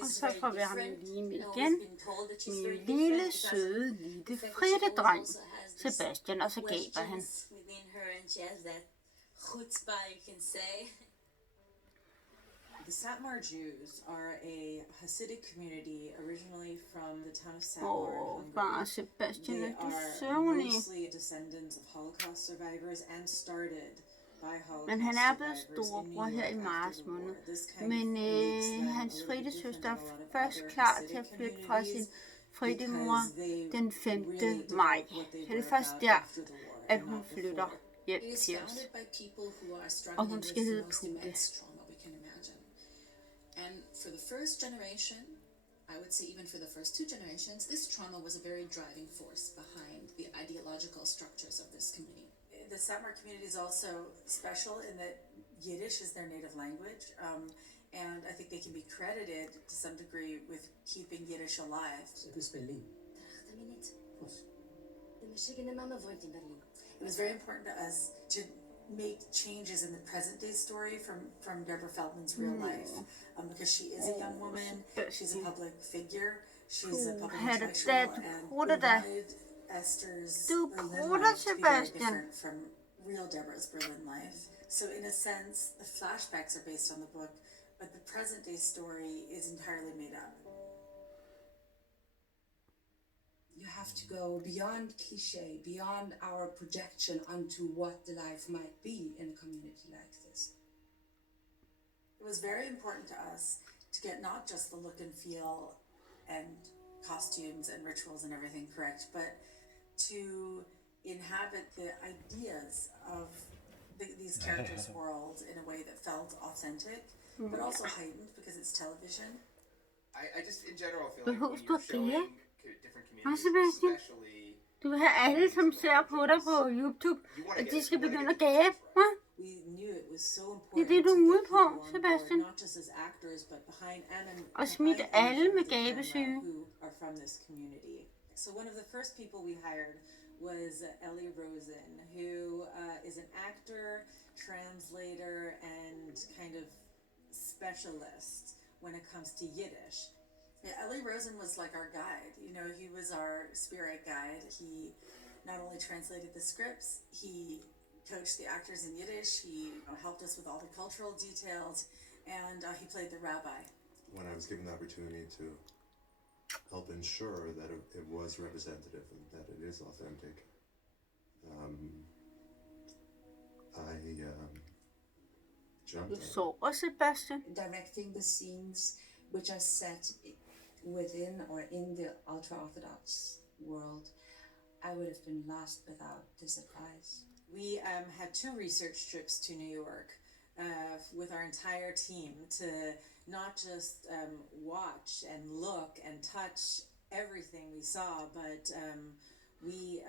Og så får vi ham lige med igen. Min lille, søde, lille fritte dreng, Sebastian, og så gaber han. The Satmar Jews are a Hasidic community originally from the town of Satmar in Hungary. Sebastian, they are mostly descendants of Holocaust survivors and started by Holocaust han er blevet survivors in storbror New her i York marts after the war. måned. This kind Men of makes them hans a little fritte bit søster different er than a lot of først other klar til Hasidic at flytte fra sin communities frittemor because they den 5. really maj. develop what they Så det er were først about der, after the war at and hun not flytter before. hjem It is til os. founded by people who are Og struggling hun with skal the hedde most Putte. immense trauma we can imagine. And for the first generation, I would say even for the first 2 generations, this trauma was a very driving force behind the ideological structures of this community. The Satmar community is also special in that Yiddish is their native language, and I think they can be credited to some degree with keeping Yiddish alive. It was very important to us to make changes in the present day story from Deborah Feldman's real life, because she is a young woman, she's a public figure, she's a public intellectual, and we wanted Esther's Berlin life to be very different from real Deborah's Berlin life. So in a sense, the flashbacks are based on the book, but the present day story is entirely made up. You have to go beyond cliche, beyond our projection onto what the life might be in a community like this. It was very important to us to get not just the look and feel and costumes and rituals and everything correct, but to inhabit the ideas of these characters' world in a way that felt authentic, but also heightened because it's television. I just in general feel like when you're showing different communities, Sebastian, especially du vil have alle, som ser på dig på YouTube, at de skal begynde at gabe, hva'? We knew it was so Det er important det, du to er get ude på, people on board, Sebastian. not just as actors, but behind Og smitte alle med the camera gabesyge. who are from this community. So one of the first people we hired was Ellie Rosen, who is an actor, translator, and kind of specialist when it comes to Yiddish. Yeah, Ellie Rosen was like our guide. You know, he was our spirit guide. He not only translated the scripts, he coached the actors in Yiddish. He helped us with all the cultural details, and he played the rabbi. When I was given the opportunity to help ensure that it was representative and that it is authentic, I jumped Du at it. sover, Sebastian. Directing the scenes which are set within or in the ultra-Orthodox world, I would have been lost without this advice. We had 2 research trips to New York with our entire team to not just watch and look and touch everything we saw, but we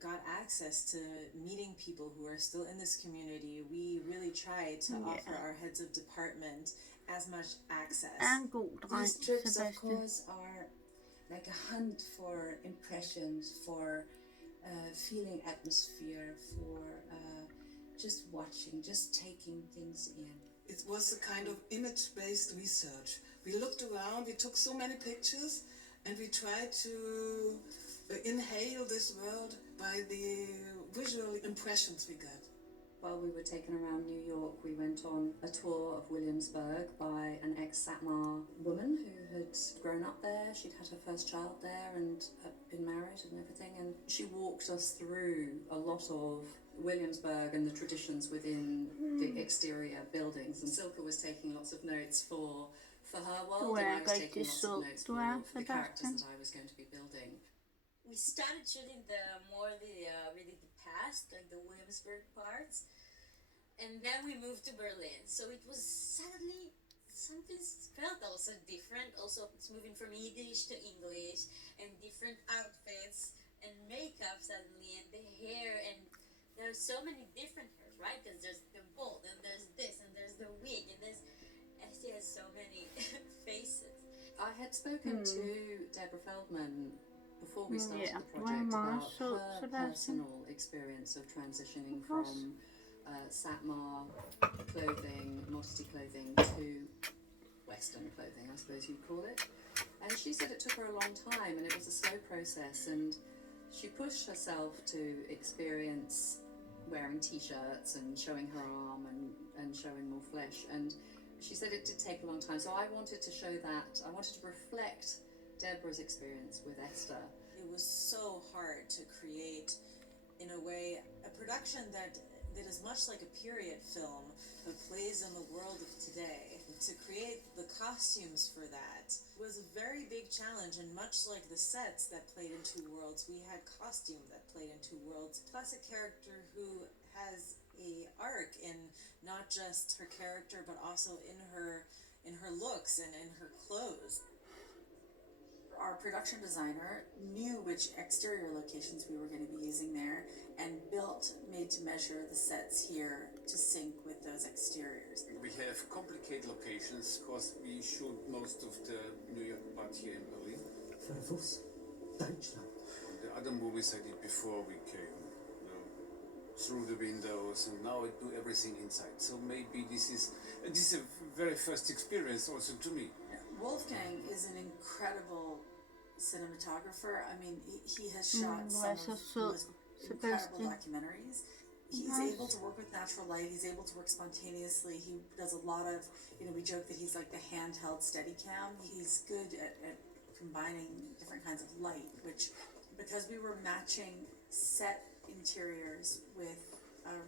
got access to meeting people who are still in this community. We really tried to offer our heads of department as much access. Er en god dreng, These trips, of Sebastian. course, are like a hunt for impressions, for feeling atmosphere, for just watching, just taking things in. It was a kind of image-based research. We looked around, we took so many pictures, and we tried to inhale this world by the visual impressions we got. While we were taken around New York, we went on a tour of Williamsburg by an ex-Satmar woman who had grown up there. She'd had her first child there and had been married and everything. And she walked us through a lot of Williamsburg and the traditions within the exterior buildings. And Silke was taking lots of notes for her world, and I was taking lots of notes for the characters that I was going to be building. We started shooting really the past, like the Williamsburg parts, and then we moved to Berlin. So it was suddenly something felt also different. Also, it's moving from Yiddish to English, and different outfits and makeup suddenly, and the hair, and there's so many different hairs, right? Because there's the bold, and there's this, and there's the wig, and she has so many faces. I had spoken to Deborah Feldman before we started the project about her personal experience of transitioning from Satmar clothing, modesty clothing, to Western clothing, I suppose you'd call it. And she said it took her a long time and it was a slow process, and she pushed herself to experience wearing t-shirts and showing her arm and showing more flesh, and she said it did take a long time. So I wanted to show that, I wanted to reflect Deborah's experience with Esther. It was so hard to create, in a way, a production that is much like a period film but plays in the world of today. To create the costumes for that was a very big challenge, and much like the sets that played in two worlds, we had costume that played in two worlds, plus a character who has a arc in not just her character but also in her looks and in her clothes. Our production designer knew which exterior locations we were going to be using there and made to measure the sets here to sync with those exteriors. We have complicated locations because we shoot most of the New York part here in Berlin. Verwusst. Deutschland. The other movies I did before we came, through the windows, and now I do everything inside. So maybe this is a very first experience also to me. Wolfgang is an incredible cinematographer. I mean, he has shot some of the most incredible documentaries. He's able to work with natural light. He's able to work spontaneously. He does a lot of, we joke that he's like the handheld Steadicam. He's good at combining different kinds of light, which, because we were matching set interiors with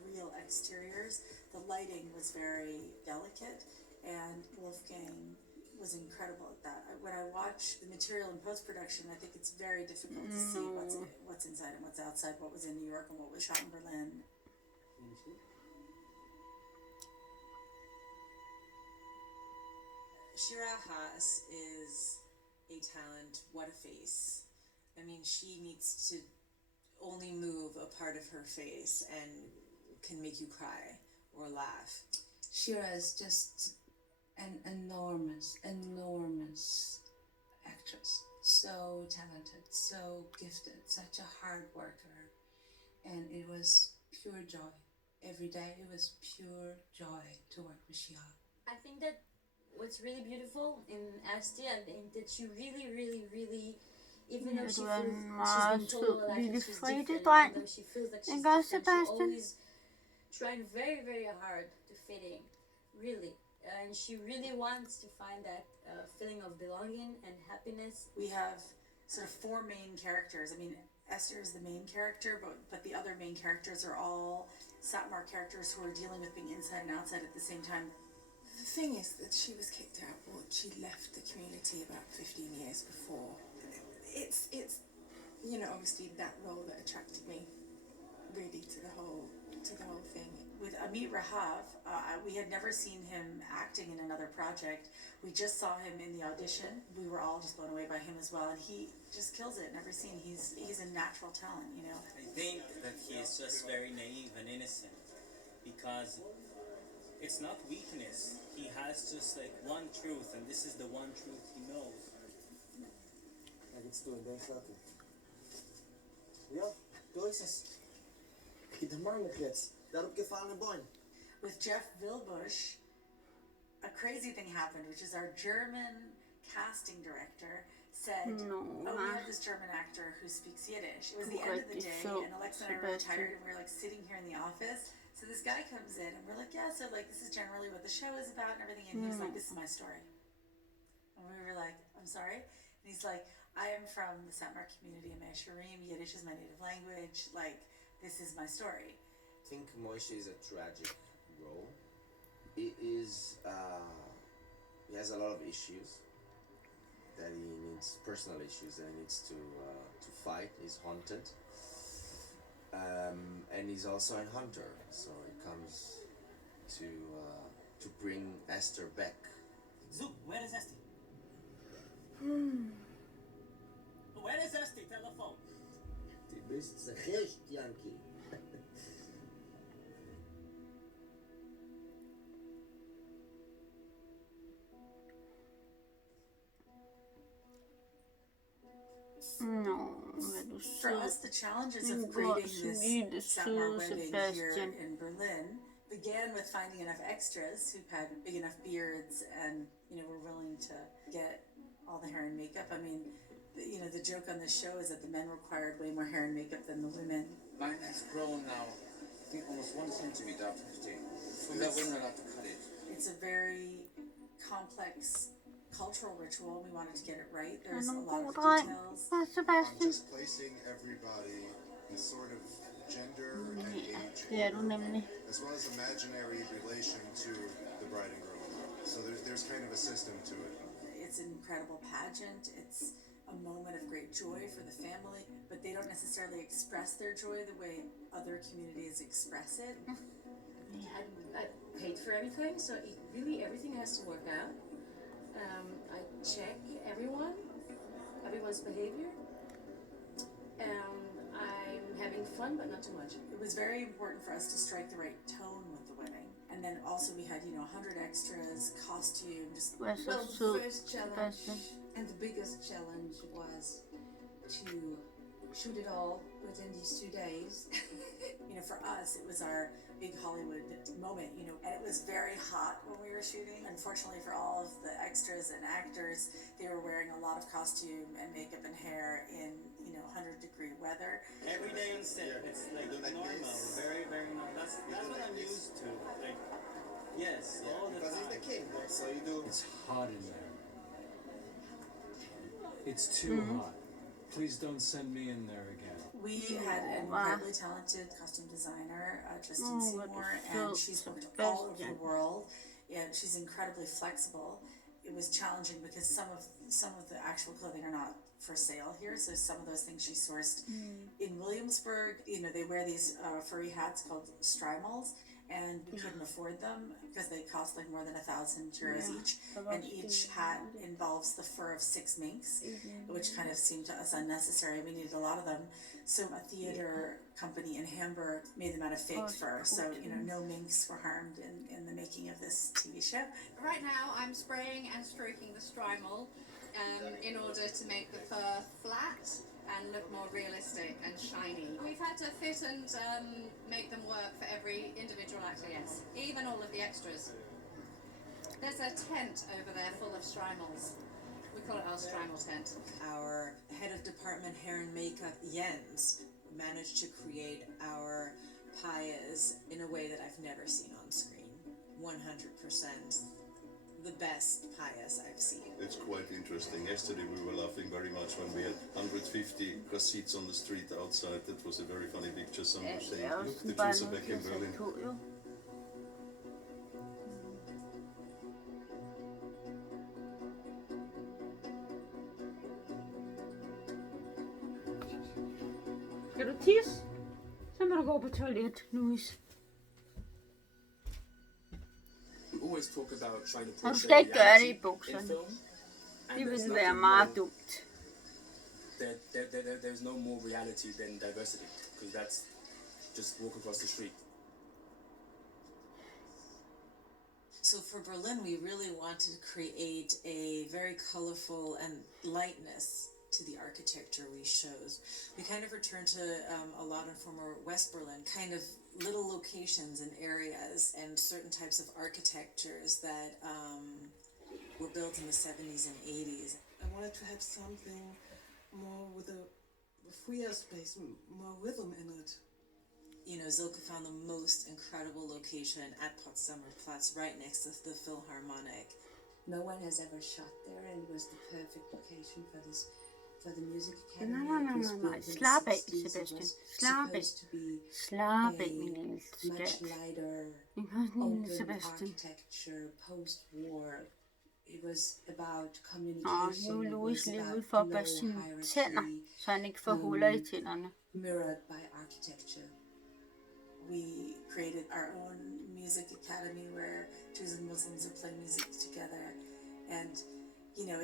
real exteriors, the lighting was very delicate, and Wolfgang was incredible at that. When I watch the material in post-production, I think it's very difficult to see what's inside and what's outside, what was in New York and what was shot in Berlin. Shira Haas is a talent, what a face. I mean, she needs to only move a part of her face and can make you cry or laugh. Shira is just an enormous actress. So talented, so gifted, such a hard worker. And it was pure joy. Every day it was pure joy to work with Shira. I think that what's really beautiful in Asti, I think that she really, even though she feels she's been told her life that she's different, even though she feels like she's different, she's always trying very hard to fit in, really. And she really wants to find that feeling of belonging and happiness. We have sort of four main characters. I mean, Esther is the main character, but the other main characters are all Satmar characters who are dealing with being inside and outside at the same time. The thing is that she was kicked out, or she left the community about 15 years before. It's obviously that role that attracted me really to the whole thing. With Amit Rahav, we had never seen him acting in another project. We just saw him in the audition. We were all just blown away by him as well, and he just kills it in every scene. He's a natural talent, I think that he is just very naive and innocent, because it's not weakness. He has just like one truth, and this is the one truth he knows. Ga iets doen, denk laten. Ja, zo is het. Ik heb morgen gekregen. Daarop gefallen boin. With Jeff Wilbush, a crazy thing happened, which is our German casting director said, we have this German actor who speaks Yiddish. It was the end of the day, and Alexa and I were retired, and we were like sitting here in the office. So this guy comes in, and we're like, yeah, so like this is generally what the show is about and everything. And he was like, this is my story. And we were like, I'm sorry? And he's like, I am from the Satmar community in Me'asharim. Yiddish is my native language. Like, this is my story. I think Moshe is a tragic role. He has a lot of issues that he needs, personal issues that he needs to fight. He's haunted. And he's also a hunter, so he comes to bring Esther back. Zoom, where is Esti? Where is Esti? Telephone. Die bist zurecht, Yankee. For us, the challenges of creating this Satmar wedding here in Berlin began with finding enough extras who had big enough beards and, were willing to get all the hair and makeup. I mean, the joke on this show is that the men required way more hair and makeup than the women. Mine has grown now, I think almost 1 centimeter after today. So that we're not allowed to cut it. It's a very complex cultural ritual. We wanted to get it right. There's a lot of details. Just placing everybody in sort of gender and age, as well as imaginary relation to the bride and groom. So there's kind of a system to it. It's an incredible pageant. It's a moment of great joy for the family, but they don't necessarily express their joy the way other communities express it. I paid for everything, so really everything has to work out. I check everyone's behavior. I'm having fun, but not too much. It was very important for us to strike the right tone with the wedding. And then also we had, 100 extras, costumes. Well, the first challenge and the biggest challenge was to shoot it all within these 2 days. For us, it was our big Hollywood moment, and it was very hot when we were shooting. Unfortunately for all of the extras and actors, they were wearing a lot of costume and makeup and hair in, 100-degree weather. Every day on set, it's like normal, very, very normal. That's what I'm used to. Like, yes, all the time. Because he's the king, so you do. It's hot in there. It's too hot. Please don't send me in there again. We had an incredibly talented costume designer, Tristan Seymour, and she's worked all over the world. And she's incredibly flexible. It was challenging because some of the actual clothing are not for sale here, so some of those things she sourced in Williamsburg. They wear these furry hats called strimals, and we couldn't afford them because they cost like more than €1,000 each, and each hat involves the fur of 6 minks, which kind of seemed to us unnecessary. We needed a lot of them, so a theater company in Hamburg made them out of fake fur, so no minks were harmed in the making of this TV show. Right now I'm spraying and stroking the strimal in order to make the fur flat and look more realistic and shiny. We've had to fit and make them work for every individual actor, yes. Even all of the extras. There's a tent over there full of strimals. We call it our strimal tent. Our head of department hair and makeup, Jens, managed to create our payas in a way that I've never seen on screen. 100%. The best payas I've seen. It's quite interesting. Yesterday we were laughing very much when we had 150 seats on the street outside. That was a very funny picture. Someone was saying, look, the Jews are back in Berlin. Skal du tisse? Så må du gå på toilet, Louis. Always talk about trying to Og du portray skal ikke gøre det reality i bukserne. in film, and Det there's ville nothing være meget more- dumt. There's no more reality than diversity, because that's just walk across the street. So for Berlin, we really wanted to create a very colorful and lightness to the architecture we chose. We kind of returned to a lot of former West Berlin, kind of little locations and areas and certain types of architectures that were built in the 70s and 80s. I wanted to have something more with a freer space, more rhythm in it. Silke found the most incredible location at Potsdamer Platz, right next to the Philharmonic. No one has ever shot there, and it was the perfect location for the music academy. Nej. Slap af, Sebastian. Slap af. Slap af, min lille Much skat. lighter, Open Sebastian. Architecture, post-war. It was about Og communication. nu er It Louis was lige about ude for at low børste sine hierarchy, tænder, så han ikke får huller i tænderne. mirrored by architecture. We created our own music academy where Jews and Muslims are playing music together. And,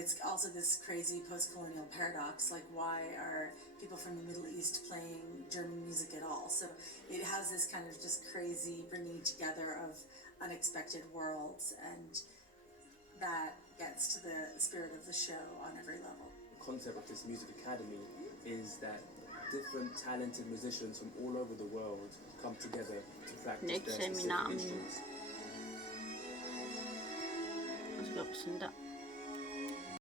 it's also this crazy post-colonial paradox, like why are people from the Middle East playing German music at all? So it has this kind of just crazy bringing together of unexpected worlds, and that gets to the spirit of the show on every level. The concept of this music academy is that different talented musicians from all over the world come together to practice Next their specific seminar. instruments. Jag ska upp sin där.